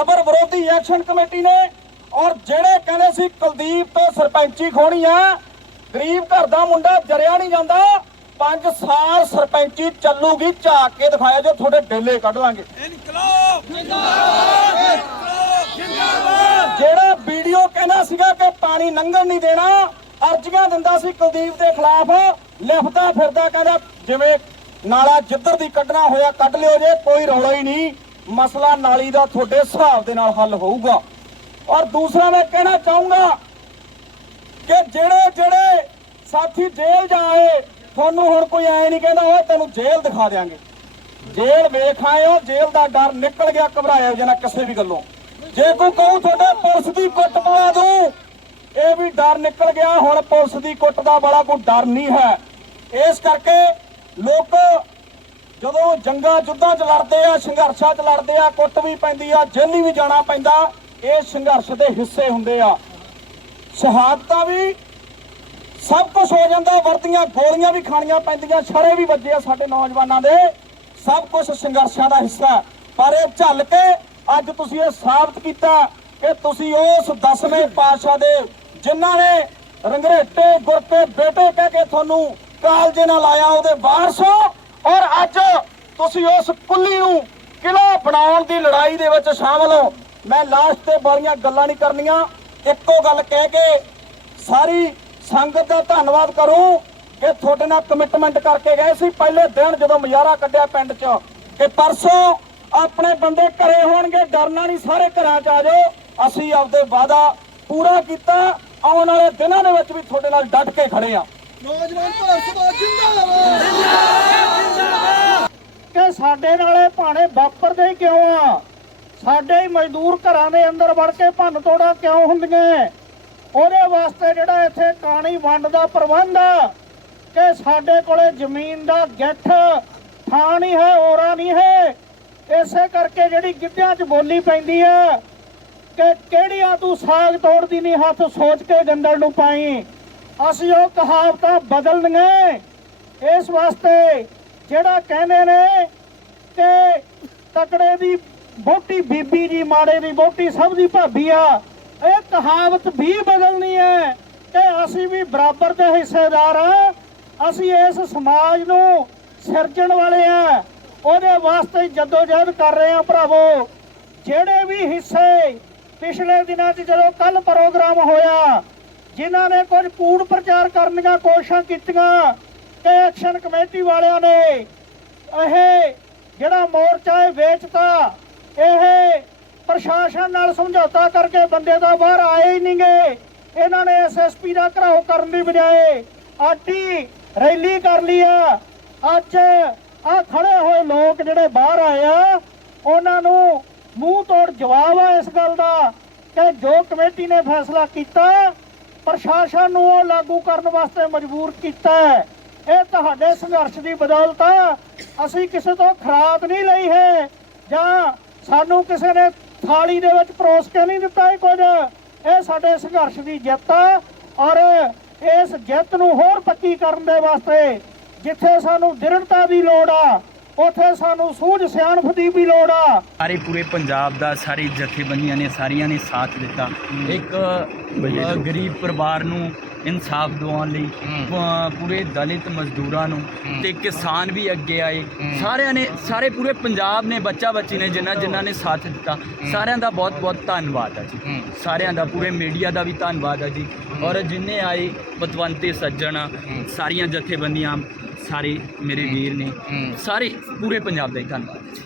ਜਬਰ ਵਿਰੋਧੀ action committee ਨੇ ਔਰ ਜਿਹੜੇ ਕਹਿੰਦੇ ਸੀ ਕੁਲਦੀਪ ਤੋਂ ਸਰਪੰਚੀ ਖੋਣੀ ਆ ਗਰੀਬ ਘਰ ਦਾ ਮੁੰਡਾ ਜਰਿਆ ਨਹੀਂ ਜਾਂਦਾ 5 ਸਾਲ ਸਰਪੰਚੀ ਚੱਲੂਗੀ ਝਾਕ ਕੇ ਦਿਖਾਇਆ ਜੋ ਤੁਹਾਡੇ ਡੇਲੇ ਕੱਢ ਲਾਂਗੇ। ਜਿਹੜਾ ਵੀਡੀਓ ਕਹਿੰਦਾ ਸੀਗਾ ਕਿ ਪਾਣੀ ਲੰਘਣ ਨਹੀਂ ਦੇਣਾ ਅਰਜ਼ੀਆਂ ਦਿੰਦਾ ਸੀ ਕੁਲਦੀਪ ਦੇ ਖਿਲਾਫ ਲਿਖਦਾ ਫਿਰਦਾ ਕਹਿੰਦਾ ਜਿਵੇਂ ਨਾਲਾ ਜਿੱਧਰ ਦੀ ਕੱਢਣਾ ਹੋਇਆ ਕੱਢ ਲਿਓ ਜੇ ਕੋਈ ਰੌਲਾ ਹੀ ਨਹੀਂ। ਮਸਲਾ ਨਾਲੀ ਦਾ ਤੁਹਾਡੇ ਹਿਸਾਬ ਦੇ ਨਾਲ ਹੱਲ ਹੋਊਗਾ। ਔਰ ਦੂਸਰਾ ਮੈਂ ਕਹਿਣਾ ਚਾਹੂੰਗਾ ਕਿ ਜਿਹੜੇ ਜਿਹੜੇ ਸਾਥੀ ਜੇਲ੍ਹ ਜਾਏ ਤੁਹਾਨੂੰ ਹੁਣ ਕੋਈ ਐ ਨਹੀਂ ਕਹਿੰਦਾ, ਓਏ, ਤੈਨੂੰ ਜੇਲ੍ਹ ਦਿਖਾ ਦਿਆਂਗੇ। ਜੇਲ੍ਹ ਵੇਖ ਆਏ ਹੋ ਜੇਲ੍ਹ ਦਾ ਡਰ ਨਿਕਲ ਗਿਆ ਘਬਰਾਇਆ ਜਨਾ ਕਿਸੇ ਵੀ ਗੱਲੋਂ। ਜੇ ਕੋਈ ਕਹੂ, ਤੁਹਾਡੇ ਪੁਲਿਸ ਦੀ ਕੁੱਟ ਪਵਾ ਦੂੰ, ਇਹ ਵੀ ਡਰ ਨਿਕਲ ਗਿਆ, ਹੁਣ ਪੁਲਿਸ ਦੀ ਕੁੱਟ ਦਾ ਬੜਾ ਕੋਈ ਡਰ ਨਹੀਂ ਹੈ। ਇਸ ਕਰਕੇ ਲੋਕ ਜਦੋਂ ਜੰਗਾਂ ਜੁੱਧਾਂ 'ਚ ਲੜਦੇ ਆ, ਸੰਘਰਸ਼ਾਂ 'ਚ ਲੜਦੇ ਆ, ਕੁੱਟ ਵੀ ਪੈਂਦੀ ਆ, ਜੇਲ੍ਹ ਵੀ ਜਾਣਾ ਪੈਂਦਾ, ਇਹ ਸੰਘਰਸ਼ ਦੇ ਹਿੱਸੇ ਹੁੰਦੇ ਆ। ਸ਼ਹਾਦਤਾਂ ਵੀ ਸਭ ਕੁਝ ਹੋ ਜਾਂਦਾ, ਵਰਦੀਆਂ ਗੋਲੀਆਂ ਵੀ ਖਾਣੀਆਂ ਪੈਂਦੀਆਂ, ਛੜੇ ਵੀ ਵੱਜੇ ਆ ਸਾਡੇ ਨੌਜਵਾਨਾਂ ਦੇ। ਸਭ ਕੁਝ ਸੰਘਰਸ਼ਾਂ ਦਾ ਹਿੱਸਾ ਪਰ ਇਹ ਝੱਲ ਕੇ ਅੱਜ ਤੁਸੀਂ ਇਹ ਸਾਬਤ ਕੀਤਾ ਕਿ ਤੁਸੀਂ ਉਸ ਦਸਵੇਂ ਪਾਤਸ਼ਾਹ ਦੇ, ਜਿਨ੍ਹਾਂ ਨੇ ਰੰਗਰੇਟੇ, ਗੁਰਕੇ, ਬੇਟੇ ਕਹਿ ਕੇ ਤੁਹਾਨੂੰ ਕਾਲਜੇ ਨਾਲ ਲਾਇਆ ਉਹਦੇ ਵਾਰਸ ਔਰ ਅੱਜ ਤੁਸੀਂ ਉਸ ਕੁੱਲੀ ਨੂੰ ਕਿਲਾ ਬਣਾਉਣ ਦੀ ਲੜਾਈ ਦੇ ਵਿੱਚ ਸ਼ਾਮਲ ਹੋ। ਮੈਂ ਲਾਸਟ ਤੇ ਬੜੀਆਂ ਗੱਲਾਂ ਨਹੀਂ ਕਰਨੀਆਂ। ਇੱਕੋ ਗੱਲ ਕਹਿ ਕੇ ਸਾਰੀ ਸੰਗਤ ਦਾ ਧੰਨਵਾਦ ਕਰੂੰ ਕਿ ਤੁਹਾਡੇ ਨਾਲ ਕਮਿਟਮੈਂਟ ਕਰਕੇ ਗਏ ਸੀ। ਪਹਿਲੇ ਦਿਨ ਜਦੋਂ ਮਜ਼ਾਰਾ ਕੱਢਿਆ ਪਿੰਡ 'ਚ ਕਿ ਪਰਸੋਂ ਆਪਣੇ ਬੰਦੇ ਘਰੇ ਹੋਣਗੇ, ਡਰਨਾ ਨਹੀਂ, ਸਾਰੇ ਘਰਾਂ 'ਚ ਆ ਜਾਓ। ਅਸੀਂ ਆਪਦੇ ਵਾਅਦਾ ਪੂਰਾ ਕੀਤਾ। ਆਉਣ ਵਾਲੇ ਦਿਨਾਂ ਦੇ ਵਿੱਚ ਵੀ ਤੁਹਾਡੇ ਨਾਲ ਡਟ ਕੇ ਖੜੇ ਆ ਨੌਜਵਾਨ ਭਾਰਤ ਸਭਾ ਜਿੰਦਾਬਾਦ। ਕਿ ਸਾਡੇ ਨਾਲੇ ਭਾਣੇ ਵਾਪਰਦੇ ਕਿਉਂ ਆ? ਸਾਡੇ ਹੀ ਮਜ਼ਦੂਰ ਘਰਾਂ ਦੇ ਅੰਦਰ ਵੜ ਕੇ ਭੰਨ ਤੋੜਾ ਕਿਉਂ ਹੁੰਦੀਆਂ? ਉਹਦੇ ਵਾਸਤੇ ਜਿਹੜਾ ਇੱਥੇ ਕਾਣੀ ਵੰਡ ਦਾ ਪ੍ਰਬੰਧ ਆ, ਕਿ ਸਾਡੇ ਕੋਲੇ ਜ਼ਮੀਨ ਦਾ ਗਿੱਠ ਥਾਂ ਨਹੀਂ ਹੈ ਔਰਾ ਨਹੀਂ ਹੈ। ਇਸੇ ਕਰਕੇ ਜਿਹੜੀ ਗਿੱਧਿਆਂ 'ਚ ਬੋਲੀ ਪੈਂਦੀ ਆ, ਕਿ ਕਿਹੜੀਆਂ ਤੂੰ ਸਾਗ ਤੋੜਦੀ ਨਹੀਂ ਹੱਥ ਸੋਚ ਕੇ ਗੰਦਲ ਨੂੰ ਪਾਈ? ਅਸੀਂ ਉਹ ਕਹਾਵਤਾਂ ਬਦਲਣੀਆਂ ਇਸ ਵਾਸਤੇ ਜਿਹੜਾ ਕਹਿੰਦੇ ਨੇ ਕਿ ਤਕੜੇ ਦੀ ਬੋਟੀ ਬੀਬੀ ਜੀ, ਮਾੜੇ ਦੀ ਬੋਟੀ ਸਭ ਦੀ ਭਾਬੀ ਆ, ਇਹ ਕਹਾਵਤ ਵੀ ਬਦਲਣੀ ਹੈ ਕਿ ਅਸੀਂ ਵੀ ਬਰਾਬਰ ਦੇ ਹਿੱਸੇਦਾਰ ਆ। ਅਸੀਂ ਇਸ ਸਮਾਜ ਨੂੰ ਸਿਰਜਣ ਵਾਲੇ ਆ। ਉਹਦੇ ਵਾਸਤੇ ਜਦੋਜਹਿਦ ਕਰ ਰਹੇ ਆ ਭਰਾਵੋ। ਜਿਹੜੇ ਵੀ ਹਿੱਸੇ ਪਿਛਲੇ ਦਿਨਾਂ 'ਚ ਜਦੋਂ ਕੱਲ ਪ੍ਰੋਗਰਾਮ ਹੋਇਆ ਜਿਨ੍ਹਾਂ ਨੇ ਕੁਝ ਕੂੜ ਪ੍ਰਚਾਰ ਕਰਨ ਦੀਆਂ ਕੋਸ਼ਿਸ਼ਾਂ ਕੀਤੀਆਂ, ਤੇ ਐਕਸ਼ਨ ਕਮੇਟੀ ਵਾਲਿਆਂ ਨੇ ਇਹ ਜਿਹੜਾ ਮੋਰਚਾ ਹੈ ਵੇਚਤਾ, ਇਹ ਪ੍ਰਸ਼ਾਸਨ ਨਾਲ ਸਮਝੌਤਾ ਕਰਕੇ ਬੰਦੇ ਦਾ ਬਾਹਰ ਆਏ ਹੀ ਨਹੀਂਗੇ ਇਹਨਾਂ ਨੇ ਐਸਐਸਪੀ ਦਾ ਘਰਾਓ ਕਰਨ ਦੀ ਬਜਾਏ ਆਟੀ ਰੈਲੀ ਕਰ ਲਈ ਆ। ਅੱਜ ਆ ਖੜੇ ਹੋਏ ਲੋਕ ਜਿਹੜੇ ਬਾਹਰ ਆਏ ਆ, ਉਹਨਾਂ ਨੂੰ ਮੂੰਹ ਤੋੜ ਜਵਾਬ ਆ ਇਸ ਗੱਲ ਦਾ ਕਿ ਜੋ ਕਮੇਟੀ ਨੇ ਫੈਸਲਾ ਕੀਤਾ ਪ੍ਰਸ਼ਾਸਨ ਨੂੰ ਉਹ ਲਾਗੂ ਕਰਨ ਵਾਸਤੇ ਮਜਬੂਰ ਕੀਤਾ ਹੈ। ਇਹ ਤੁਹਾਡੇ ਸੰਘਰਸ਼ ਦੀ ਬਦੌਲਤ ਆ ਅਸੀਂ ਕਿਸੇ ਤੋਂ ਖਰਾਤ ਨਹੀਂ ਲਈ ਹੈ। ਜਾਂ ਸਾਨੂੰ ਕਿਸੇ ਨੇ ਥਾਲੀ ਦੇ ਵਿੱਚ ਪਰੋਸ ਕੇ ਨਹੀਂ ਦਿੱਤਾ ਇਹ ਕੁਝ। ਇਹ ਸਾਡੇ ਸੰਘਰਸ਼ ਦੀ ਜਿੱਤ ਆ ਔਰ ਇਸ ਜਿੱਤ ਨੂੰ ਹੋਰ ਪੱਕੀ ਕਰਨ ਦੇ ਵਾਸਤੇ ਜਿੱਥੇ ਸਾਨੂੰ ਦ੍ਰਿੜਤਾ ਦੀ ਲੋੜ ਆ ਉੱਥੇ ਸਾਨੂੰ ਸੂਝ ਸਿਆਣਪ ਦੀ ਵੀ ਲੋੜ ਆ। ਸਾਰੇ ਪੂਰੇ ਪੰਜਾਬ ਦਾ ਸਾਰੀ ਜਥੇਬੰਦੀਆਂ ਨੇ ਸਾਰੀਆਂ ਨੇ ਸਾਥ ਦਿੱਤਾ। ਇੱਕ ਅ, ਗਰੀਬ ਪਰਿਵਾਰ ਨੂੰ ਇਨਸਾਫ ਦਿਵਾਉਣ ਲਈ ਪ- ਪੂਰੇ ਦਲਿਤ ਮਜ਼ਦੂਰਾਂ ਨੂੰ ਤੇ ਕਿਸਾਨ ਵੀ ਅੱਗੇ ਆਏ। ਸਾਰਿਆਂ ਨੇ ਸਾਰੇ ਪੂਰੇ ਪੰਜਾਬ ਨੇ ਬੱਚਾ ਬੱਚੀ ਨੇ ਜਿਨ੍ਹਾਂ ਜਿਨ੍ਹਾਂ ਨੇ ਸਾਥ ਦਿੱਤਾ। ਸਾਰਿਆਂ ਦਾ ਬਹੁਤ ਬਹੁਤ ਧੰਨਵਾਦ ਹੈ ਜੀ। ਸਾਰਿਆਂ ਦਾ ਪੂਰੇ ਮੀਡੀਆ ਦਾ ਵੀ ਧੰਨਵਾਦ ਹੈ ਜੀ। ਔਰ ਜਿੰਨੇ ਆਏ ਪਤਵੰਤੇ ਸੱਜਣ ਸਾਰੀਆਂ ਜਥੇਬੰਦੀਆਂ ਸਾਰੇ ਮੇਰੇ ਵੀਰ ਨੇ ਸਾਰੇ ਪੂਰੇ ਪੰਜਾਬ ਦਾ ਹੀ ਧੰਨਵਾਦ।